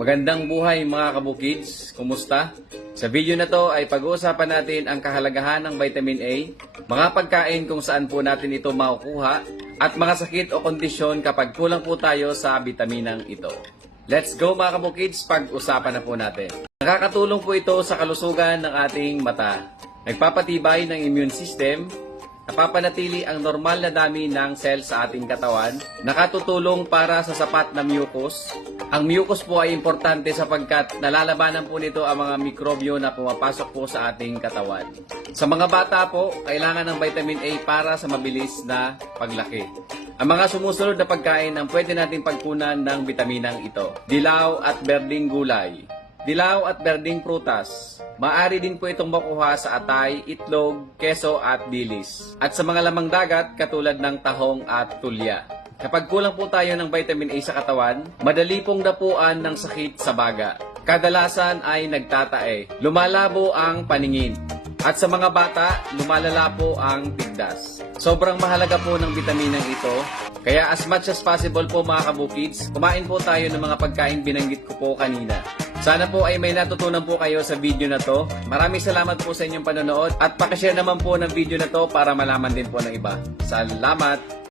Magandang buhay mga kabukids, kumusta? Sa video na to ay pag-uusapan natin ang kahalagahan ng vitamin A, mga pagkain kung saan po natin ito makukuha, at mga sakit o kondisyon kapag kulang po tayo sa bitaminang ito. Let's go mga kabukids, pag-usapan na po natin. Nakakatulong po ito sa kalusugan ng ating mata. Nagpapatibay ng immune system, napapanatili ang normal na dami ng cells sa ating katawan, nakatutulong para sa sapat na mucus. Ang mucus po ay importante sapagkat nalalabanan po nito ang mga mikrobyo na pumapasok po sa ating katawan. Sa mga bata po, kailangan ng vitamin A para sa mabilis na paglaki. Ang mga sumusunod na pagkain ang pwede nating pagkunan ng bitaminang ito: dilaw at berding gulay, dilaw at berding prutas. Maaari din po itong makuha sa atay, itlog, keso at dilis. At sa mga lamang dagat katulad ng tahong at tulya. Kapag kulang po tayo ng vitamin A sa katawan, madali pong dapuan ng sakit sa baga. Kadalasan ay nagtatae, lumalabo ang paningin. At sa mga bata, lumalala po ang tigdas. Sobrang mahalaga po ng bitaminang ito. Kaya as much as possible po mga kabukids, kumain po tayo ng mga pagkain binanggit ko po kanina. Sana po ay may natutunan po kayo sa video na to. Maraming salamat po sa inyong panonood at pakishare naman po ng video na to para malaman din po ng iba. Salamat!